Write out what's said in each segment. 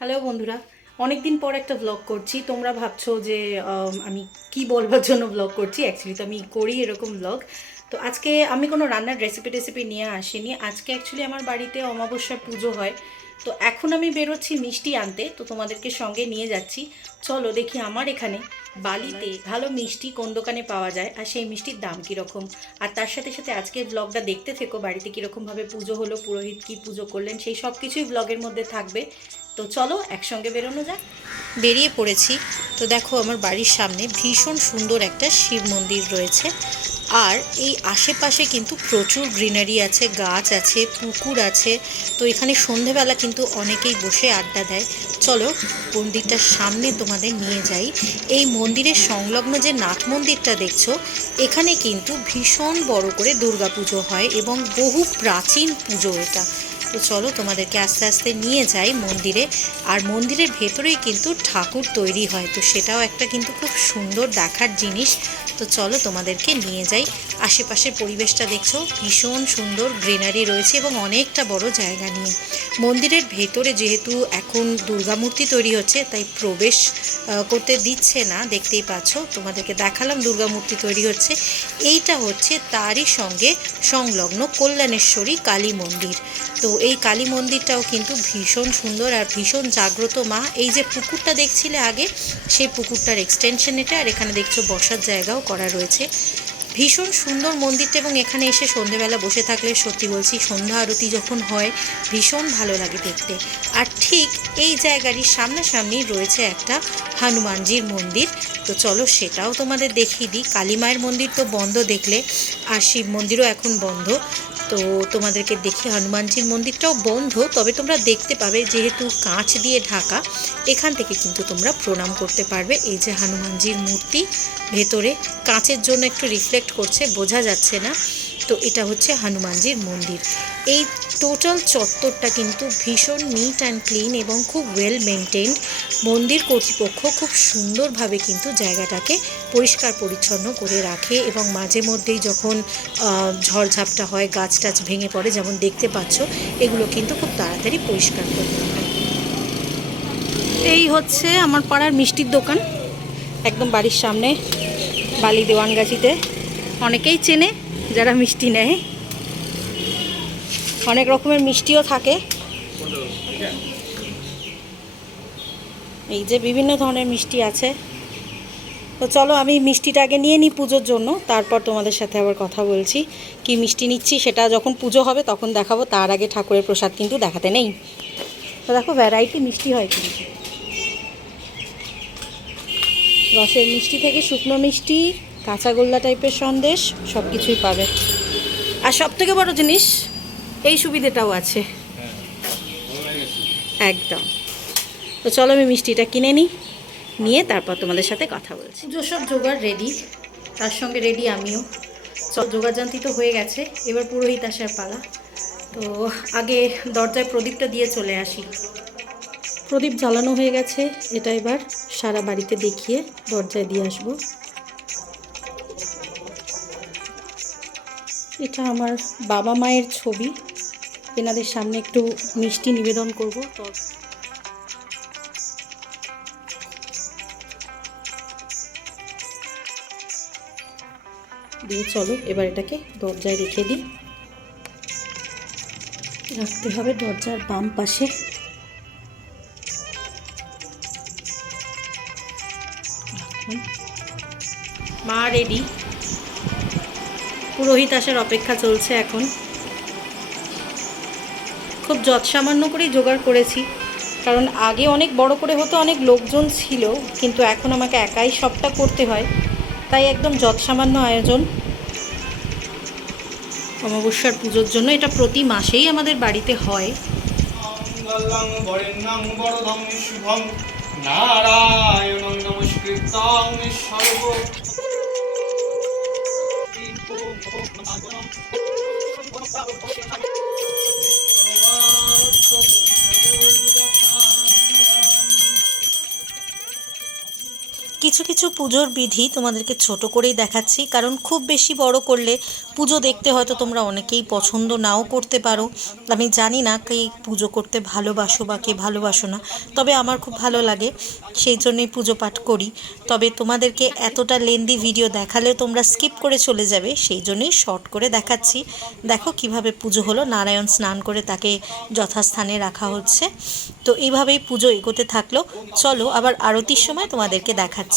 Hello বন্ধুরা অনেক দিন পর একটা ব্লগ করছি। তোমরা ভাবছ যে, আমি কি বলবার জন্য ব্লগ করছি? অ্যাকচুয়ালি তো আমি করি এরকম ব্লগ তো আজকে আমি কোনো রান্নার রেসিপি টেসিপি নিয়ে আসিনি। আজকে অ্যাকচুয়ালি আমার বাড়িতে অমাবস্যার পুজো হয়। তো এখন আমি বেরোচ্ছি মিষ্টি আনতে। তো তোমাদেরকে সঙ্গে নিয়ে যাচ্ছি। চলো দেখি আমার এখানে বালিতে ভালো মিষ্টি কোন দোকানে পাওয়া যায় আর সেই মিষ্টির দাম কীরকম। আর তার সাথে সাথে আজকের ব্লগটা দেখতে থেকো, বাড়িতে কীরকমভাবে পুজো হলো, পুরোহিত কী পুজো করলেন, সেই সব কিছুই ব্লগের মধ্যে থাকবে। তো চলো, একসঙ্গে বেরোনো যাক। বেরিয়ে পড়েছি। তো দেখো, আমার বাড়ির সামনে ভীষণ সুন্দর একটা শিব মন্দির রয়েছে। আর এই আশেপাশে কিন্তু প্রচুর গ্রিনারি আছে, গাছ আছে, পুকুর আছে। তো এখানে সন্ধেবেলা কিন্তু অনেকেই বসে আড্ডা দেয়। চলো, মন্দিরটার সামনে তোমাদের নিয়ে যাই। এই মন্দিরের সংলগ্ন যে নাট মন্দিরটা দেখছ, এখানে কিন্তু ভীষণ বড় করে দুর্গাপুজো হয় এবং বহু প্রাচীন পুজো এটা। তো চলো তোমাদেরকে আস্তে আস্তে নিয়ে যাই মন্দিরে। আর মন্দিরের ভেতরেই কিন্তু ঠাকুর তৈরি হয়, তো সেটাও একটা কিন্তু খুব সুন্দর দেখার জিনিস। তো চলো তোমাদেরকে নিয়ে যাই। আশেপাশের পরিবেশটা দেখছ, ভীষণ সুন্দর গ্রিনারি রয়েছে এবং অনেকটা বড় জায়গা নিয়ে। মন্দিরের ভেতরে যেহেতু এখন দুর্গামূর্তি তৈরি হচ্ছে, তাই প্রবেশ করতে দিচ্ছে না, দেখতেই পাচ্ছ। তোমাদেরকে দেখালাম দুর্গামূর্তি তৈরি হচ্ছে। এইটা হচ্ছে তারই সঙ্গে সংলগ্ন কল্যাণেশ্বরী কালী মন্দির। তো এই কালী মন্দিরটাও কিন্তু ভীষণ সুন্দর আর ভীষণ জাগ্রত মা। এই যে পুকুরটা দেখছিলে আগে, সেই পুকুরটার এক্সটেনশন এটা, আর এখানে দেখছ বসার জায়গাও করা রয়েছে। ভীষণ সুন্দর মন্দিরটা এবং এখানে এসে সন্ধেবেলা বসে থাকলে সত্যি বলছি সন্ধ্যা আরতি যখন হয়, ভীষণ ভালো লাগে দেখতে। আর ঠিক এই জায়গারই সামনাসামনি রয়েছে একটা হনুমানজির মন্দির। তো চলো সেটাও তোমাদের দেখিয়ে দিই। কালী মায়ের মন্দির তো বন্ধ দেখলে, আর শিব মন্দিরও এখন বন্ধ। তো তোমাদেরকে দেখি হনুমানজির মন্দিরটাও বন্ধ, তবে তোমরা দেখতে পাবে যেহেতু কাঁচ দিয়ে ঢাকা, এখান থেকে কিন্তু তোমরা প্রণাম করতে পারবে। এই যে হনুমানজির মূর্তি ভেতরে, কাঁচের জন্য একটু রিফ্লেক্ট করছে, বোঝা যাচ্ছে না। তো এটা হচ্ছে হনুমানজির মন্দির। এই টোটাল চত্বরটা কিন্তু ভীষণ নিট অ্যান্ড ক্লিন এবং খুব ওয়েল মেনটেন্ড মন্দির কর্তৃপক্ষ খুব সুন্দরভাবে কিন্তু জায়গাটাকে পরিষ্কার পরিচ্ছন্ন করে রাখে এবং মাঝে মধ্যেই যখন ঝড়ঝাপটা হয় গাছ টাছ ভেঙে পড়ে, যেমন দেখতে পাচ্ছ, এগুলো কিন্তু খুব তাড়াতাড়ি পরিষ্কার করতে হয় এই হচ্ছে আমার পাড়ার মিষ্টির দোকান। একদম বাড়ির সামনে, বালি দেওয়ানগাছিতে। অনেকেই চেনে, যারা মিষ্টি নেয়। অনেক রকমের মিষ্টিও থাকে। এই যে বিভিন্ন ধরনের মিষ্টি আছে। তো চলো আমি মিষ্টিটা আগে নিয়ে নিই পুজোর জন্য, তারপর তোমাদের সাথে আবার কথা বলছি। কি মিষ্টি নিচ্ছি সেটা যখন পুজো হবে তখন দেখাবো, তার আগে ঠাকুরের প্রসাদ কিন্তু দেখাতে নেই। তো দেখো ভ্যারাইটি মিষ্টি হয় কিন্তু রসের মিষ্টি থেকে শুকনো মিষ্টি কাঁচাগোল্লা টাইপের সন্দেশ সব কিছুই পাবে। আর সব থেকে বড় জিনিস এই সুবিধেটাও আছে। একদম। তো চলো আমি মিষ্টিটা কিনে নিই নিয়ে তারপর তোমাদের সাথে কথা বলছি। পুজো সব জোগাড় রেডি তার সঙ্গে রেডি আমিও। চল জোগাড় জানতি তো হয়ে গেছে এবার পুরোহিত আসার পালা। তো আগে দরজায় প্রদীপটা দিয়ে চলে আসি। প্রদীপ জ্বালানো হয়ে গেছে এটা এবার সারা বাড়িতে দেখিয়ে দরজায় দিয়ে আসব। এটা আমার বাবা মায়ের ছবি এনাদের সামনে একটু মিষ্টি নিবেদন করব, তো দিয়ে চলো, এবার এটাকে দরজায় রেখে দিই। রাখতে হবে দরজার বাম পাশে। মা রেডি। পুরোহিত আসার অপেক্ষা চলছে এখন। খুব যৎ সামান্য করেই জোগাড় করেছি। কারণ আগে অনেক বড় করে হতো, অনেক লোকজন ছিল, কিন্তু এখন আমাকে একাই সবটা করতে হয়। তাই একদম যৎ সামান্য আয়োজন। অমাবস্যার পুজোর জন্য এটা প্রতি মাসেই আমাদের বাড়িতে হয়। নারায়ণং Oh, so কিছু কিছু পুজোর বিধি তোমাদেরকে ছোট করেই দেখাচ্ছি, কারণ খুব বেশি বড় করলে পুজো দেখতে হয়তো তোমরা অনেকেই পছন্দ নাও করতে পারো। আমি জানি না কে পুজো করতে ভালোবাসো বা কে ভালোবাসো না, তবে আমার খুব ভালো লাগে, সেই জন্যই পুজো পাঠ করি। তবে তোমাদেরকে এতটা লেন্দি ভিডিও দেখালে তোমরা স্কিপ করে চলে যাবে, সেই জন্যই শর্ট করে দেখাচ্ছি। দেখো কীভাবে পুজো হলো, নারায়ণ স্নান করে তাকে যথাস্থানে রাখা হচ্ছে। তো এইভাবেই পুজো এগোতে থাকল। চলো আবার আরতির সময় তোমাদেরকে দেখাচ্ছি।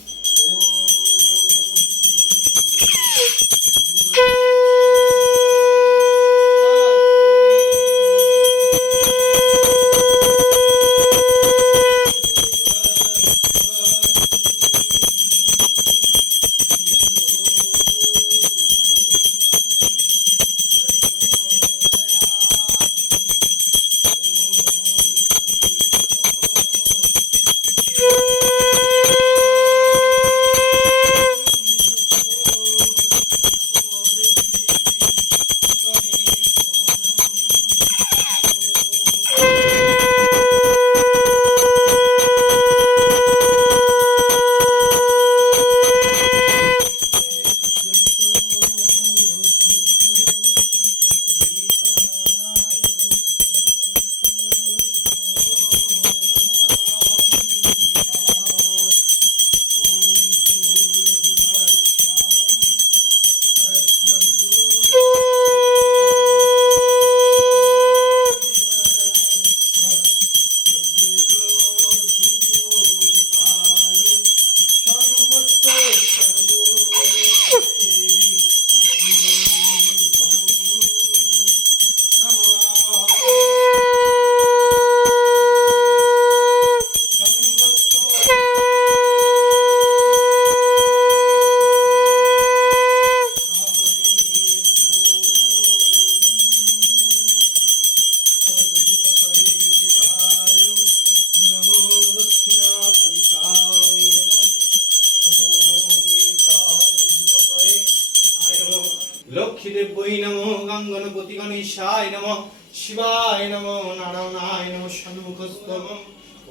নম নারায়ণায় নম ষণ্মুখস্তম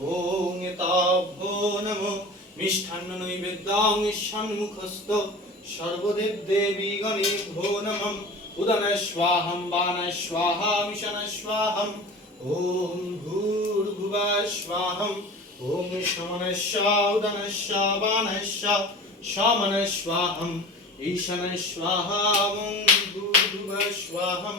ওং এতাভ্যো নম মিষ্ঠান্ন নৈবেদ্যং ষণ্মুখস্ত সর্বদেব দেবী গণে ভো নম উদন স্বাহম বান স্বাহা মিশন স্বাহম ওম ভূর্ভুবা স্বাহম ওম শমনস্য উদনস্য বানস্য শামন স্বাহম ঈশান স্বাহা ওম ভূর্ভুবা স্বাহম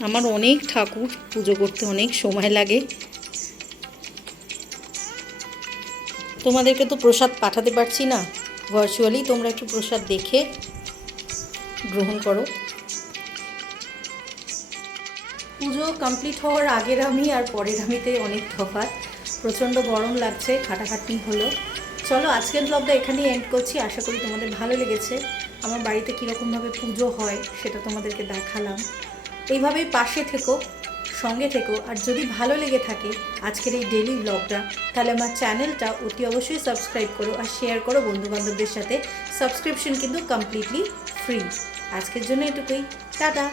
আমার অনেক ঠাকুর পুজো করতে অনেক সময় লাগে। তোমাদেরকে তো প্রসাদ পাঠাতে পারছি না। ভার্চুয়ালি তোমরা একটু প্রসাদ দেখে গ্রহণ করো। পুজো কমপ্লিট হওয়ার আগের আমি আর পরের আমিতে অনেক তফাৎ। প্রচণ্ড গরম লাগছে, খাটাখাটনি হলো। চলো, আজকের ব্লগটা এখানেই এন্ড করছি। আশা করি তোমাদের ভালো লেগেছে। আমার বাড়িতে কীরকমভাবে পুজো হয় সেটা তোমাদেরকে দেখালাম। এইভাবেই পাশে থেকো, সঙ্গে থেকো, আর যদি ভালো লেগে থাকে আজকের এই ডেলি ব্লগটা তাহলে আমার চ্যানেলটা অতি অবশ্যই সাবস্ক্রাইব করো আর শেয়ার করো বন্ধুবান্ধবদের সাথে। সাবস্ক্রিপশন কিন্তু কমপ্লিটলি ফ্রি আজকের জন্য এটুকুই। টাটা!